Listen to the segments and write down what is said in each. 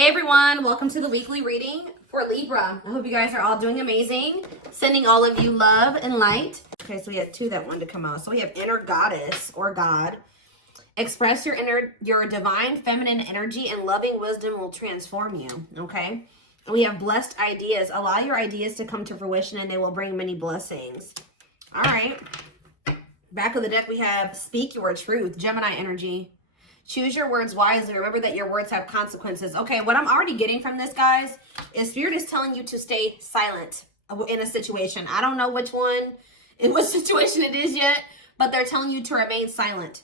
Hey everyone, welcome to the weekly reading for Libra. I hope you guys are all doing amazing. Sending all of you love and light. Okay, so we had two that wanted to come out. So we have inner goddess or God. Express your divine feminine energy and loving wisdom will transform you. Okay. And we have blessed ideas. Allow your ideas to come to fruition and they will bring many blessings. All right. Back of the deck we have speak your truth. Gemini energy. Choose your words wisely. Remember that your words have consequences. Okay, what I'm already getting from this, guys, is Spirit is telling you to stay silent in a situation. I don't know which one, in what situation it is yet, but they're telling you to remain silent.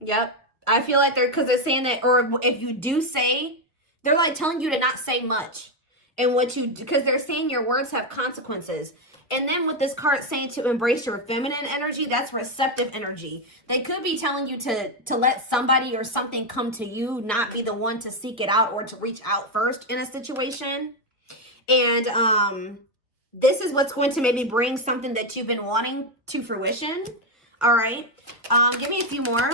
Yep. I feel like because they're saying that, or if you do say, they're like telling you to not say much. And because they're saying your words have consequences. And then with this card saying to embrace your feminine energy, that's receptive energy. They could be telling you to let somebody or something come to you, not be the one to seek it out or to reach out first in a situation. And this is what's going to maybe bring something that you've been wanting to fruition. All right. Give me a few more.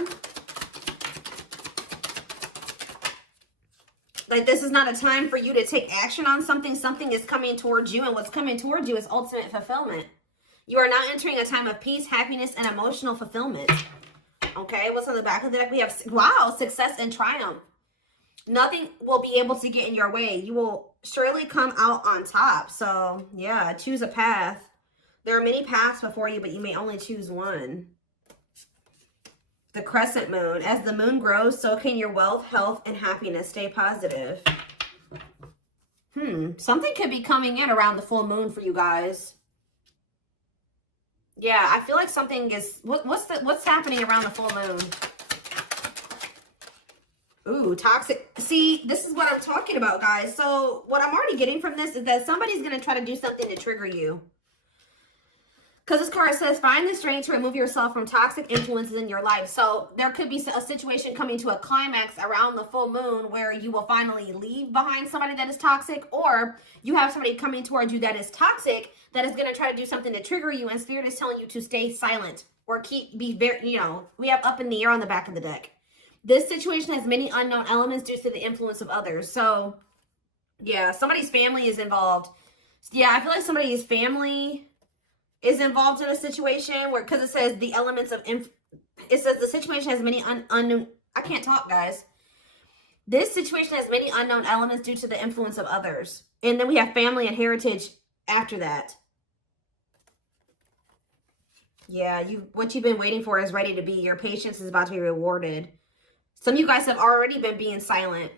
Like, this is not a time for you to take action on something. Something is coming towards you, and what's coming towards you is ultimate fulfillment. You are now entering a time of peace, happiness, and emotional fulfillment. Okay, what's on the back of the deck? We have, wow, success and triumph. Nothing will be able to get in your way. You will surely come out on top. So, yeah, choose a path. There are many paths before you, but you may only choose one. The crescent moon. As the moon grows, so can your wealth, health, and happiness. Stay positive. Something could be coming in around the full moon for you guys. Yeah, I feel like something is... What's happening around the full moon? Ooh, toxic. See, this is what I'm talking about, guys. So what I'm already getting from this is that somebody's going to try to do something to trigger you. Because this card says, find the strength to remove yourself from toxic influences in your life. So there could be a situation coming to a climax around the full moon where you will finally leave behind somebody that is toxic, or you have somebody coming towards you that is toxic that is going to try to do something to trigger you, and Spirit is telling you to stay silent or be very, we have up in the air on the back of the deck. This situation has many unknown elements due to the influence of others. So yeah, somebody's family is involved. Yeah, I feel like somebody's family is involved in a situation where, because it says the elements of, it says the situation has many unknown, I can't talk, guys. This situation has many unknown elements due to the influence of others. And then we have family and heritage after that. Yeah, what you've been waiting for is ready to be. Your patience is about to be rewarded. Some of you guys have already been being silent.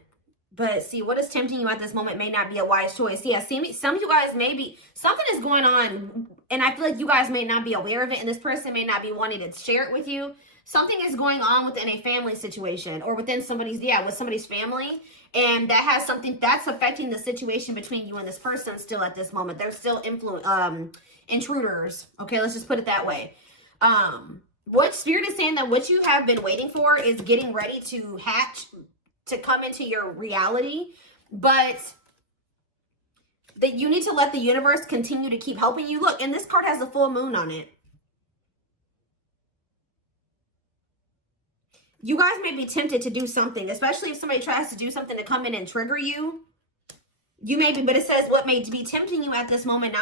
But see, what is tempting you at this moment may not be a wise choice. Yeah, see, some of you guys may be, something is going on, and I feel like you guys may not be aware of it, and this person may not be wanting to share it with you. Something is going on within a family situation, or within somebody's, with somebody's family, and that has something that's affecting the situation between you and this person still at this moment. They're still intruders. Okay, let's just put it that way. What Spirit is saying that what you have been waiting for is getting ready to hatch, to come into your reality, but that you need to let the universe continue to keep helping you. Look, and this card has a full moon on it. You guys may be tempted to do something, especially if somebody tries to do something to come in and trigger you. You may be, but it says what may be tempting you at this moment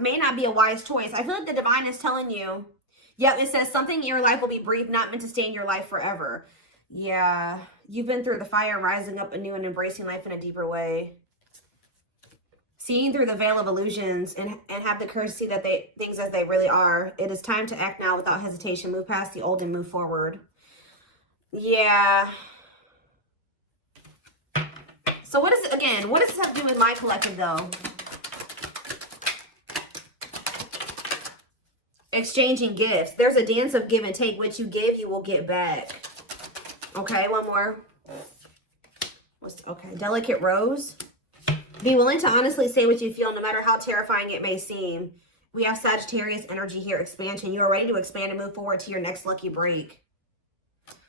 may not be a wise choice. I feel like the divine is telling you, yep, it says something in your life will be brief, not meant to stay in your life forever. Yeah, you've been through the fire, rising up anew and embracing life in a deeper way. Seeing through the veil of illusions and have the courage to see that things as they really are. It is time to act now without hesitation. Move past the old and move forward. Yeah. So what is it, again, what does this have to do with my collective, though? Exchanging gifts. There's a dance of give and take. What you give, you will get back. Okay, one more. Okay, delicate rose. Be willing to honestly say what you feel, no matter how terrifying it may seem. We have Sagittarius energy here, expansion. You are ready to expand and move forward to your next lucky break.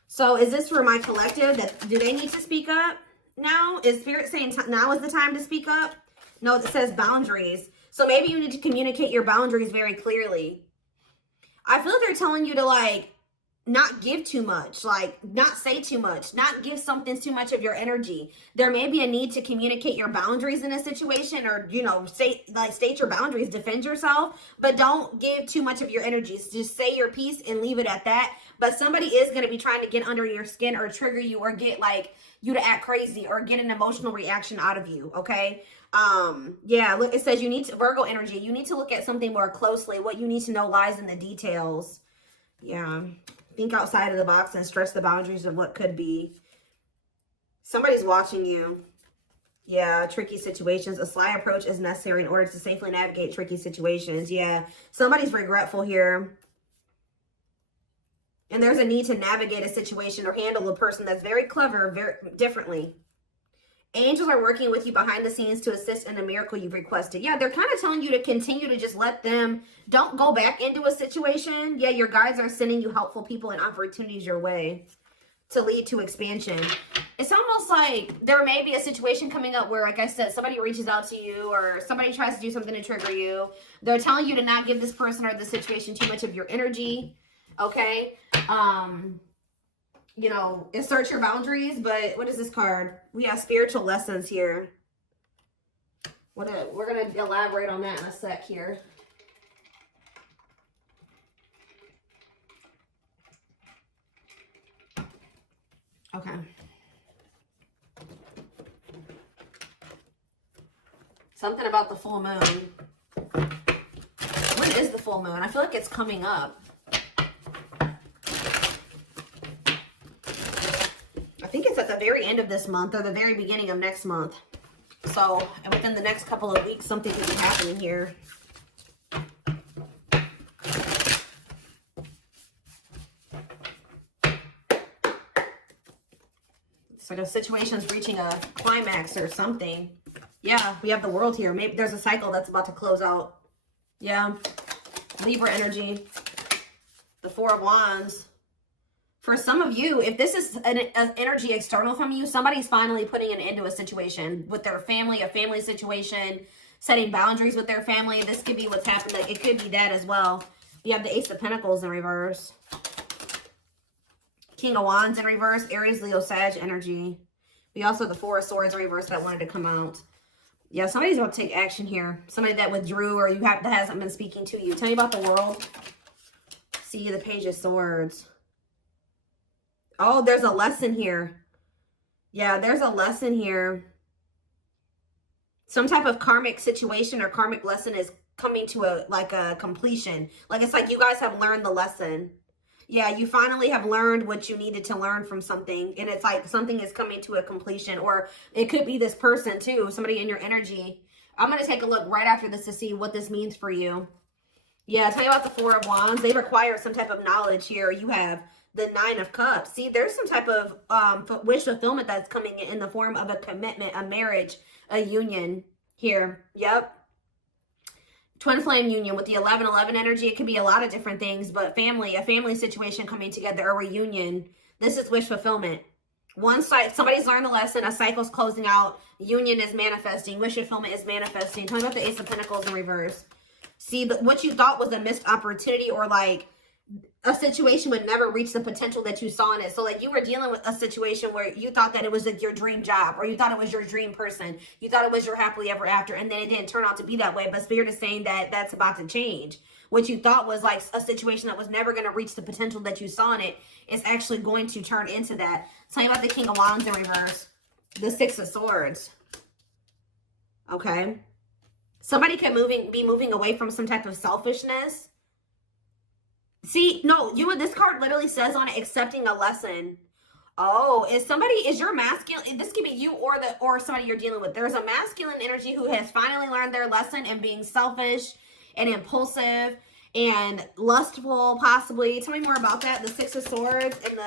So is this for my collective? Do they need to speak up now? Is Spirit saying now is the time to speak up? No, it says boundaries. So maybe you need to communicate your boundaries very clearly. I feel like they're telling you to, like, not give too much, like not say too much, not give something too much of your energy. There may be a need to communicate your boundaries in a situation, or, you know, state your boundaries, defend yourself, but don't give too much of your energy. Just say your piece and leave it at that. But somebody is going to be trying to get under your skin or trigger you or get like you to act crazy or get an emotional reaction out of you. Okay. Yeah, look, it says you need to, Virgo energy, you need to look at something more closely. What you need to know lies in the details. Yeah. Think outside of the box and stretch the boundaries of what could be. Somebody's watching you. Yeah, tricky situations. A sly approach is necessary in order to safely navigate tricky situations. Yeah, somebody's regretful here. And there's a need to navigate a situation or handle a person that's very clever, very differently. Angels are working with you behind the scenes to assist in the miracle you've requested. Yeah, they're kind of telling you to continue to just let them, don't go back into a situation. Yeah, your guides are sending you helpful people and opportunities your way to lead to expansion. It's almost like there may be a situation coming up where, like I said, somebody reaches out to you or somebody tries to do something to trigger you. They're telling you to not give this person or this situation too much of your energy. Okay. You know, assert your boundaries, but what is this card? We have spiritual lessons here. We're going to elaborate on that in a sec here. Okay. Something about the full moon. When is the full moon? I feel like it's coming up. I think it's at the very end of this month or the very beginning of next month. So within the next couple of weeks, something could be happening here. It's like a situation's reaching a climax or something. Yeah, we have the world here. Maybe there's a cycle that's about to close out. Yeah. Libra energy. The Four of Wands. For some of you, if this is an energy external from you, somebody's finally putting an end to a situation with their family, a family situation, setting boundaries with their family. This could be what's happened. It could be that as well. You have the Ace of Pentacles in reverse. King of Wands in reverse. Aries, Leo, Sag energy. We also have the Four of Swords in reverse that wanted to come out. Yeah, somebody's about to take action here. Somebody that withdrew or that hasn't been speaking to you. Tell me about the world. See the Page of Swords. Oh, there's a lesson here. Yeah, there's a lesson here. Some type of karmic situation or karmic lesson is coming to a completion. Like it's like you guys have learned the lesson. Yeah, you finally have learned what you needed to learn from something. And it's like something is coming to a completion. Or it could be this person too, somebody in your energy. I'm going to take a look right after this to see what this means for you. Yeah, tell me about the Four of Wands. They require some type of knowledge here. You have the Nine of Cups. See, there's some type of wish fulfillment that's coming in the form of a commitment, a marriage, a union here. Yep. Twin flame union with the 11-11 energy. It could be a lot of different things, but family, a family situation coming together, a reunion. This is wish fulfillment. One side, somebody's learned the lesson. A cycle's closing out. Union is manifesting. Wish fulfillment is manifesting. Tell me about the Ace of Pentacles in reverse. See, what you thought was a missed opportunity or like a situation would never reach the potential that you saw in it. So like you were dealing with a situation where you thought that it was like your dream job or you thought it was your dream person. You thought it was your happily ever after, and then it didn't turn out to be that way. But Spirit is saying that that's about to change. What you thought was like a situation that was never going to reach the potential that you saw in it is actually going to turn into that. Tell me about the King of Wands in reverse. The Six of Swords. Okay. Somebody can be moving away from some type of selfishness. See, no, this card literally says on it, accepting a lesson. Oh, is your masculine, this could be you or somebody you're dealing with. There's a masculine energy who has finally learned their lesson and being selfish and impulsive and lustful, possibly. Tell me more about that. The Six of Swords and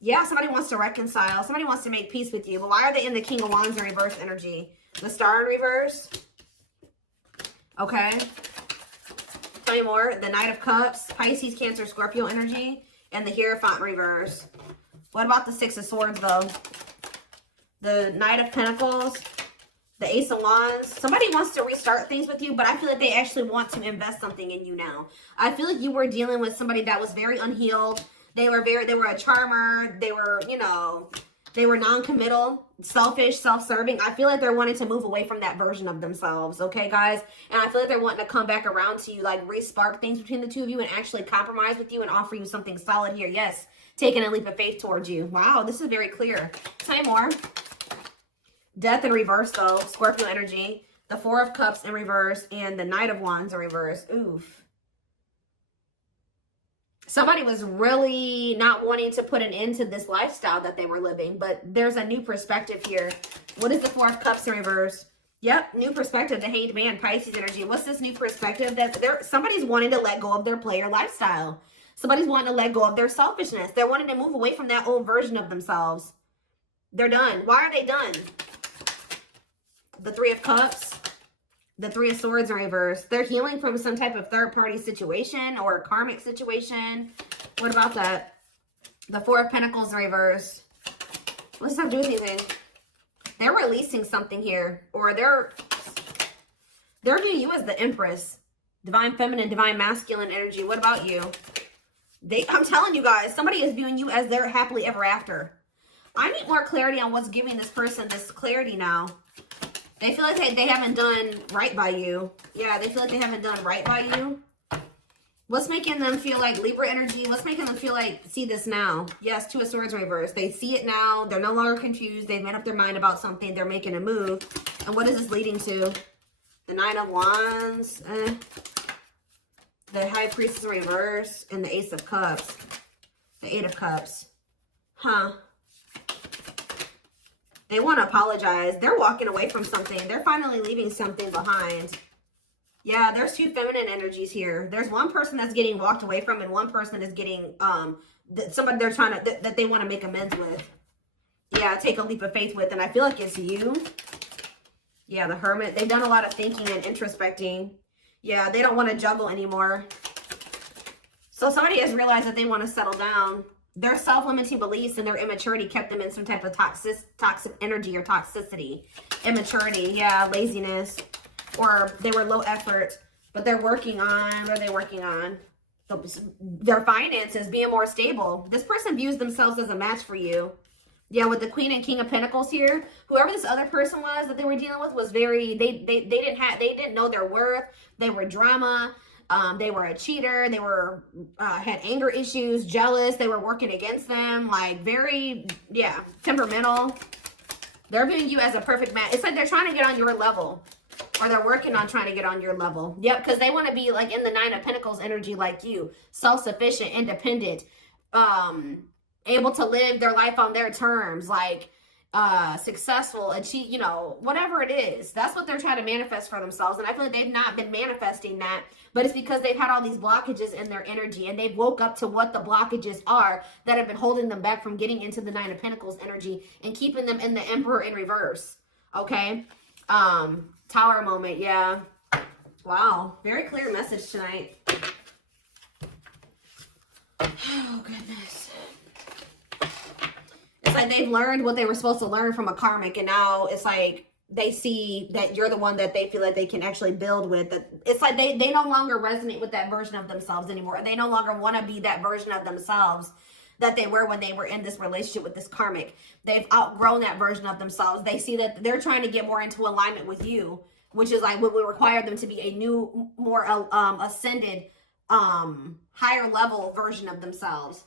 yeah, somebody wants to reconcile. Somebody wants to make peace with you. But why are they in the King of Wands in reverse energy? The Star in reverse. Okay. Tell me more. The Knight of Cups, Pisces, Cancer, Scorpio energy, and the Hierophant reverse. What about the Six of Swords, though? The Knight of Pentacles, the Ace of Wands. Somebody wants to restart things with you, but I feel like they actually want to invest something in you now. I feel like you were dealing with somebody that was very unhealed, They were a charmer. They were, you know, they were non-committal, selfish, self-serving. I feel like they're wanting to move away from that version of themselves, okay, guys? And I feel like they're wanting to come back around to you, like re-spark things between the two of you and actually compromise with you and offer you something solid here. Yes, taking a leap of faith towards you. Wow, this is very clear. Tell me more. Death in reverse, though. Scorpio energy. The Four of Cups in reverse and the Knight of Wands in reverse. Oof. Somebody was really not wanting to put an end to this lifestyle that they were living, but there's a new perspective here. What is the Four of Cups in reverse? Yep, new perspective, the Hanged Man, Pisces energy. What's this new perspective? That somebody's wanting to let go of their player lifestyle. Somebody's wanting to let go of their selfishness. They're wanting to move away from that old version of themselves. They're done. Why are they done? The Three of Cups. The Three of Swords in reverse. They're healing from some type of third-party situation or a karmic situation. What about that? The Four of Pentacles in reverse. What does that have to do with anything? They're releasing something here. Or they're viewing you as the Empress. Divine Feminine, Divine Masculine energy. What about you? I'm telling you guys, somebody is viewing you as their happily ever after. I need more clarity on what's giving this person this clarity now. They feel like they haven't done right by you. Yeah, they feel like they haven't done right by you. What's making them feel like Libra energy? What's making them feel like, see this now? Yes, Two of Swords reverse. They see it now. They're no longer confused. They've made up their mind about something. They're making a move. And what is this leading to? The Nine of Wands. The High Priestess reverse. And the Ace of Cups. The Eight of Cups. Huh. They want to apologize. They're walking away from something. They're finally leaving something behind. Yeah, there's two feminine energies here. There's one person that's getting walked away from and one person is getting, somebody they're trying to, that they want to make amends with. Yeah, take a leap of faith with. And I feel like it's you. Yeah, the Hermit. They've done a lot of thinking and introspecting. Yeah, they don't want to juggle anymore. So somebody has realized that they want to settle down. Their self-limiting beliefs and their immaturity kept them in some type of toxic energy or toxicity. Immaturity, yeah, laziness. Or they were low effort, but they're working on, what are they working on? Their finances, being more stable. This person views themselves as a match for you. Yeah, with the Queen and King of Pentacles here, whoever this other person was that they were dealing with was very, they didn't know their worth. They were drama. They were a cheater. They were, had anger issues, jealous. They were working against them. Like very, yeah, temperamental. They're viewing you as a perfect match. It's like they're trying to get on your level. Or they're working on trying to get on your level. Yep, because they want to be like in the Nine of Pentacles energy like you. Self-sufficient, independent. Able to live their life on their terms. Like, successful, achieve, you know, whatever it is. That's what they're trying to manifest for themselves. And I feel like they've not been manifesting that. But it's because they've had all these blockages in their energy. And they've woke up to what the blockages are that have been holding them back from getting into the Nine of Pentacles energy. And keeping them in the Emperor in reverse. Okay? Tower moment, yeah. Wow, very clear message tonight. Oh, goodness. It's like they've learned what they were supposed to learn from a karmic, and now it's like they see that you're the one that they feel like they can actually build with. That it's like they no longer resonate with that version of themselves anymore. They no longer want to be that version of themselves that they were when they were in this relationship with this karmic. They've outgrown that version of themselves. They see that they're trying to get more into alignment with you, which is like what would require them to be a new, more ascended, higher level version of themselves.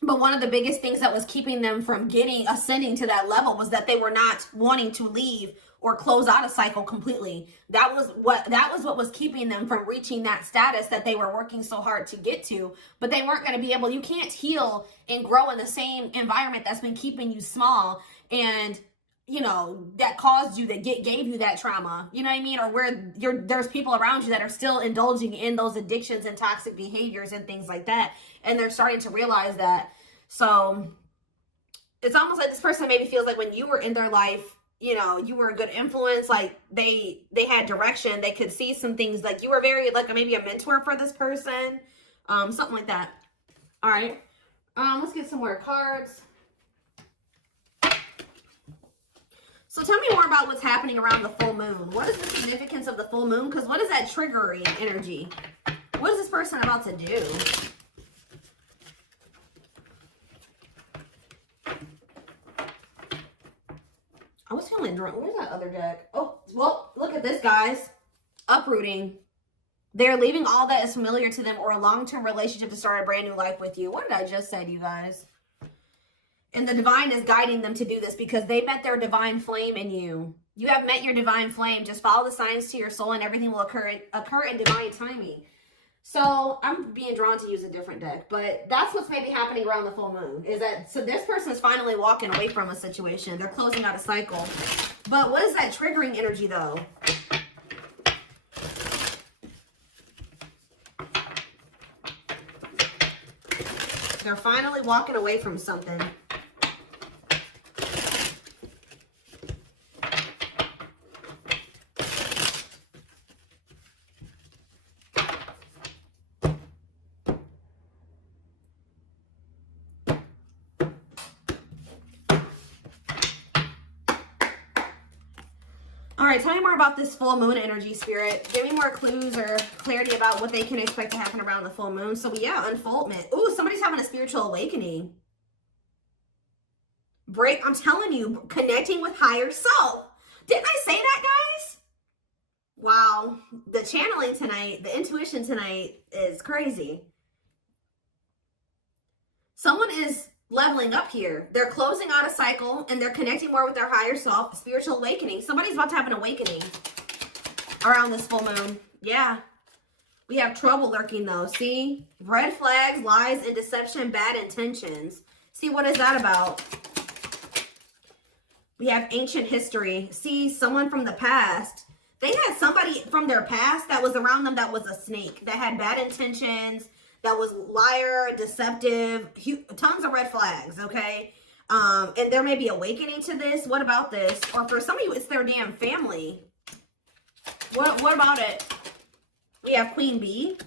But one of the biggest things that was keeping them from ascending to that level was that they were not wanting to leave or close out a cycle completely. That was what was keeping them from reaching that status that they were working so hard to get to. But they weren't going to be able, you can't heal and grow in the same environment that's been keeping you small and, you know, that caused you, that gave you that trauma. You know what I mean? Or where there's people around you that are still indulging in those addictions and toxic behaviors and things like that. And they're starting to realize that. So it's almost like this person maybe feels like when you were in their life, you know, you were a good influence, like they had direction, they could see some things, like you were very, like maybe a mentor for this person, something like that. All right, let's get some more cards. So tell me more about what's happening around the full moon. What is the significance of the full moon? Because what is that triggering energy? What is this person about to do? I was feeling drunk. Where's that other deck? Oh, well, look at this, guys. Uprooting. They're leaving all that is familiar to them or a long-term relationship to start a brand new life with you. What did I just say to you guys? And the divine is guiding them to do this because they met their divine flame in you. You have met your divine flame. Just follow the signs to your soul and everything will occur in divine timing. So I'm being drawn to use a different deck, but that's what's maybe happening around the full moon is that, so this person is finally walking away from a situation. They're closing out a cycle. But what is that triggering energy though? They're finally walking away from something. All right, tell me more about this full moon energy, Spirit. Give me more clues or clarity about what they can expect to happen around the full moon. So yeah, unfoldment. Ooh, somebody's having a spiritual awakening. I'm telling you, connecting with higher self. Didn't I say that, guys? Wow, the channeling tonight, the intuition tonight is crazy. Someone is leveling up here. They're closing out a cycle and they're connecting more with their higher self, spiritual awakening. Somebody's about to have an awakening around this full moon. Yeah. We have trouble lurking though. See? Red flags, lies, and deception, bad intentions. See, what is that about? We have ancient history. See, someone from the past. They had somebody from their past that was around them that was a snake, that had bad intentions, that was liar, deceptive, tons of red flags, okay? And there may be awakening to this. What about this? Or for some of you, it's their damn family. What about it? We have Queen Bee,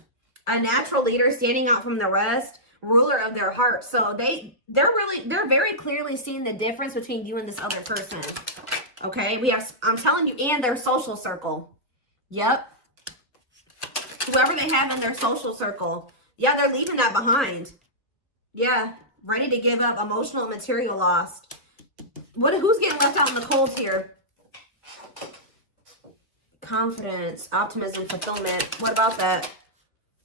a natural leader standing out from the rest, ruler of their heart. So they're very clearly seeing the difference between you and this other person. Okay, we have, I'm telling you, and their social circle. Yep. Whoever they have in their social circle. Yeah, they're leaving that behind. Yeah, ready to give up, emotional and material lost. Who's getting left out in the cold here? Confidence, optimism, fulfillment. What about that?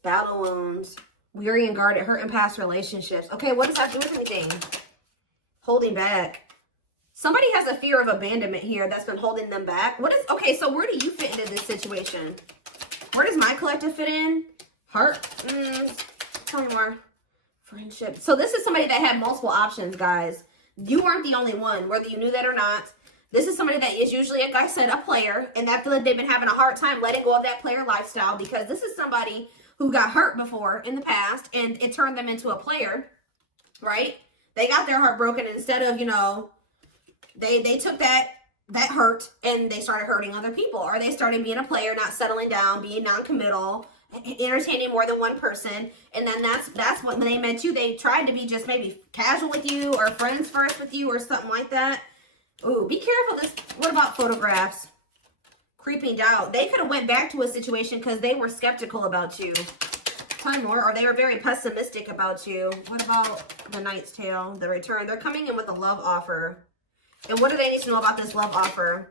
Battle wounds, weary and guarded, hurt in past relationships. Okay, what does that do with anything? Holding back. Somebody has a fear of abandonment here that's been holding them back. Okay, so where do you fit into this situation? Where does my collective fit in? Heart? Tell me more. Friendship. So this is somebody that had multiple options, guys. You weren't the only one, whether you knew that or not. This is somebody that is usually, like I said, a player. And I feel like they've been having a hard time letting go of that player lifestyle because this is somebody who got hurt before in the past and it turned them into a player, right? They got their heart broken instead of, you know, they took that hurt and they started hurting other people, or they started being a player, not settling down, being non-committal, entertaining more than one person. And then that's what, when they met you, they tried to be just maybe casual with you or friends first with you or something like that. Ooh, be careful. What about photographs? Creeping doubt. They could have went back to a situation because they were skeptical about you. Tell me more. Or they were very pessimistic about you. What about the Knight's Tale, the return? They're coming in with a love offer. And what do they need to know about this love offer?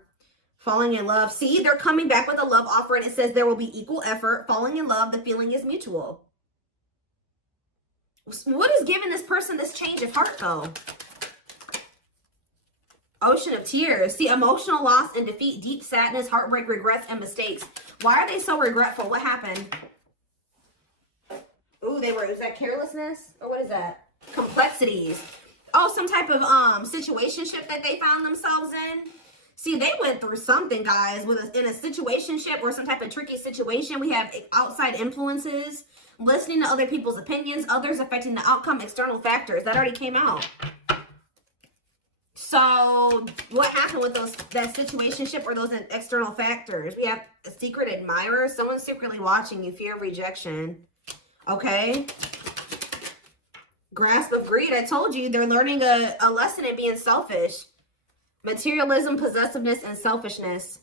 Falling in love. See, they're coming back with a love offer and it says there will be equal effort. Falling in love, the feeling is mutual. What is giving this person this change of heart though? Ocean of tears. See, emotional loss and defeat, deep sadness, heartbreak, regrets, and mistakes. Why are they so regretful? What happened? Ooh, is that carelessness? Or what is that? Complexities. Oh, some type of situationship that they found themselves in. See, they went through something, guys, in a situationship or some type of tricky situation. We have outside influences, listening to other people's opinions, others affecting the outcome, external factors. That already came out. So what happened with that situationship or those external factors? We have a secret admirer, someone secretly watching you, fear of rejection. Okay. Grasp of greed. I told you they're learning a lesson in being selfish. Materialism, possessiveness, and selfishness.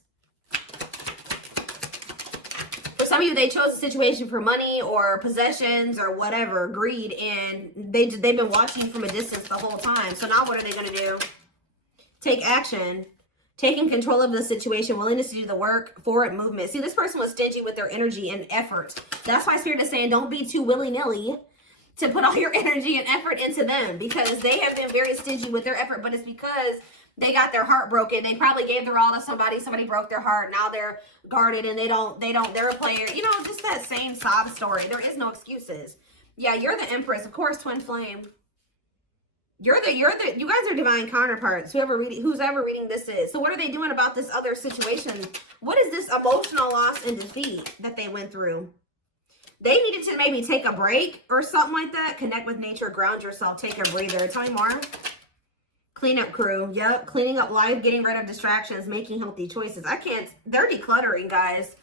For some of you, they chose a situation for money or possessions or whatever, greed, and they've been watching you from a distance the whole time. So now what are they going to do? Take action. Taking control of the situation, willingness to do the work, forward movement. See, this person was stingy with their energy and effort. That's why Spirit is saying don't be too willy-nilly to put all your energy and effort into them, because they have been very stingy with their effort, but it's because they got their heart broken. They probably gave their all to somebody. Somebody broke their heart. Now they're guarded and they're a player. You know, just that same sob story. There is no excuses. Yeah, you're the Empress. Of course, twin flame. You guys are divine counterparts. Who's ever reading this is. So what are they doing about this other situation? What is this emotional loss and defeat that they went through? They needed to maybe take a break or something like that. Connect with nature, ground yourself, take a breather. Tell me more. Cleanup crew. Yep. Cleaning up life, getting rid of distractions, making healthy choices. They're decluttering, guys.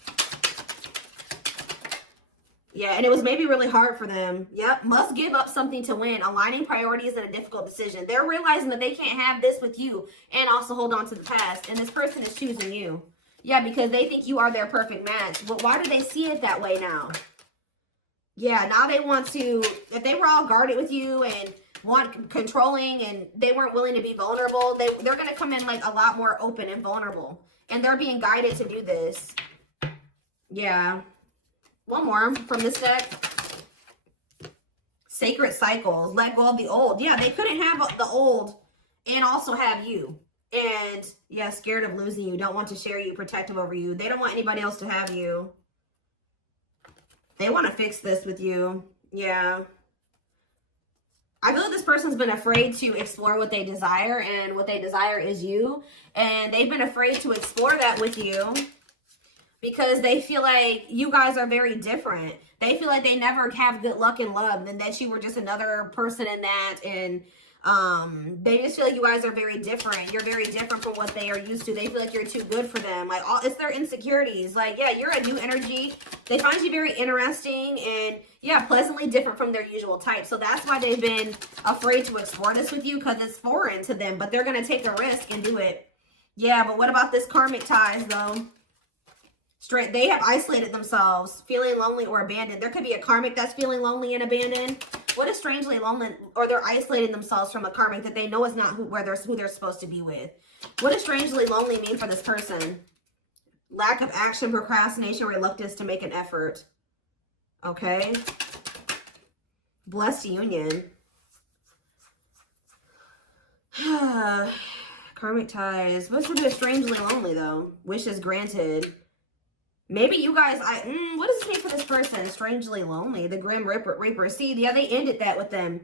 Yeah, and it was maybe really hard for them. Yep. Must give up something to win. Aligning priorities in a difficult decision. They're realizing that they can't have this with you and also hold on to the past. And this person is choosing you. Yeah, because they think you are their perfect match. But why do they see it that way now? Yeah, now they want to, if they were all guarded with you and want controlling and they weren't willing to be vulnerable, they're going to come in like a lot more open and vulnerable. And they're being guided to do this. Yeah. One more from this deck. Sacred cycles. Let go of the old. Yeah, they couldn't have the old and also have you. And yeah, scared of losing you. Don't want to share you, protective over you. They don't want anybody else to have you. They want to fix this with you. Yeah. I feel like this person's been afraid to explore what they desire, and what they desire is you. And they've been afraid to explore that with you because they feel like you guys are very different. They feel like they never have good luck in love, and that you were just another person in that. And they just feel like you guys are very different. You're very different from what they are used to. They feel like you're too good for them. Like, it's their insecurities. Like, yeah, you're a new energy. They find you very interesting and, yeah, pleasantly different from their usual type. So that's why they've been afraid to explore this with you, because it's foreign to them. But they're going to take the risk and do it. Yeah, but what about this karmic ties, though? They have isolated themselves, feeling lonely or abandoned. There could be a karmic that's feeling lonely and abandoned. What is strangely lonely, or they're isolating themselves from a karmic that they know is not who they're supposed to be with. What does strangely lonely mean for this person? Lack of action, procrastination, reluctance to make an effort. Okay. Blessed union. Karmic ties. What's with this strangely lonely, though? Wishes granted. Maybe you guys, what does this mean for this person? Strangely lonely. The Grim Reaper. See, yeah, they ended that with them.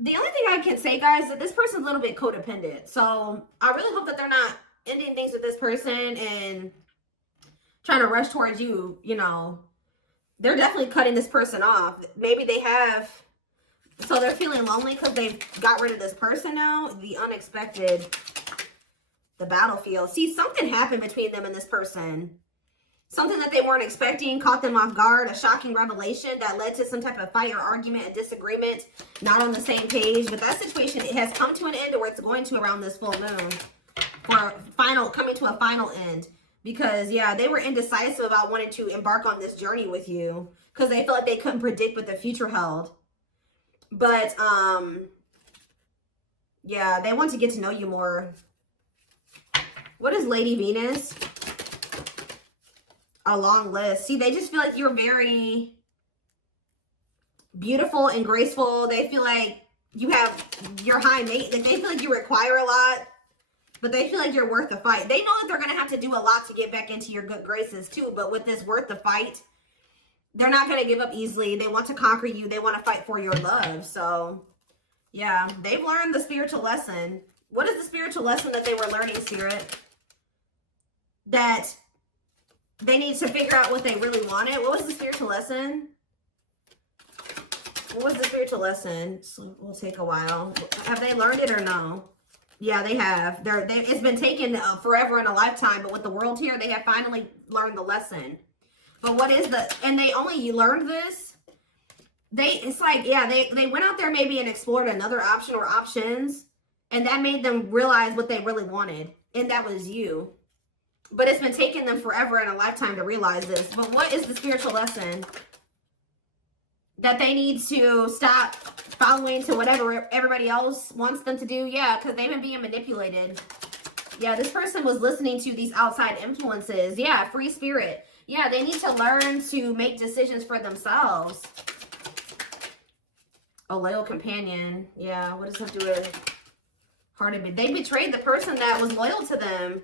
The only thing I can say, guys, is that this person's a little bit codependent. So I really hope that they're not ending things with this person and trying to rush towards you, you know. They're definitely cutting this person off. Maybe they have, so they're feeling lonely because they've got rid of this person now. The unexpected, the battlefield. See, something happened between them and this person. Something that they weren't expecting caught them off guard, a shocking revelation that led to some type of fight or argument, a disagreement, not on the same page. But that situation, it has come to an end, or it's going to around this full moon, for coming to a final end. Because, yeah, they were indecisive about wanting to embark on this journey with you because they felt like they couldn't predict what the future held. But, yeah, they want to get to know you more. What is Lady Venus? A long list. See, they just feel like you're very beautiful and graceful. They feel like you're high maintenance. They feel like you require a lot, but they feel like you're worth the fight. They know that they're going to have to do a lot to get back into your good graces too, but with this worth the fight, they're not going to give up easily. They want to conquer you. They want to fight for your love. So, yeah, they've learned the spiritual lesson. What is the spiritual lesson that they were learning, Spirit? That they need to figure out what they really wanted. What was the spiritual lesson? What was the spiritual lesson? So we'll take a while. Have they learned it or no? Yeah, they have. It's been taken forever and a lifetime, but with the world here, they have finally learned the lesson. But what is and you learned this? It's like, yeah, they went out there maybe and explored another option or options, and that made them realize what they really wanted. And that was you. But it's been taking them forever and a lifetime to realize this. But what is the spiritual lesson? That they need to stop following to whatever everybody else wants them to do? Yeah, because they've been being manipulated. Yeah, this person was listening to these outside influences. Yeah, free spirit. Yeah, they need to learn to make decisions for themselves. A loyal companion. Yeah, what does that do with hearted? They betrayed the person that was loyal to them.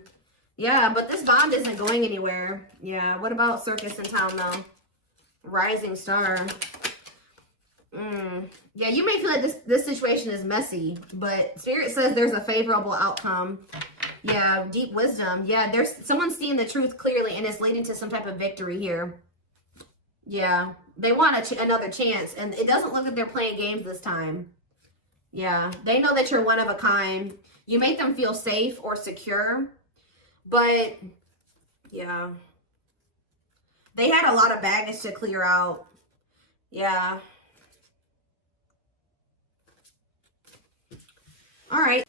Yeah, but this bond isn't going anywhere. Yeah, what about circus in town though? Rising star. Yeah, you may feel like this situation is messy, but Spirit says there's a favorable outcome. Yeah, deep wisdom. Yeah, there's someone seeing the truth clearly and it's leading to some type of victory here. Yeah, they want another chance, and it doesn't look like they're playing games this time. Yeah, they know that you're one of a kind. You make them feel safe or secure, but yeah, they had a lot of baggage to clear out. Yeah. All right,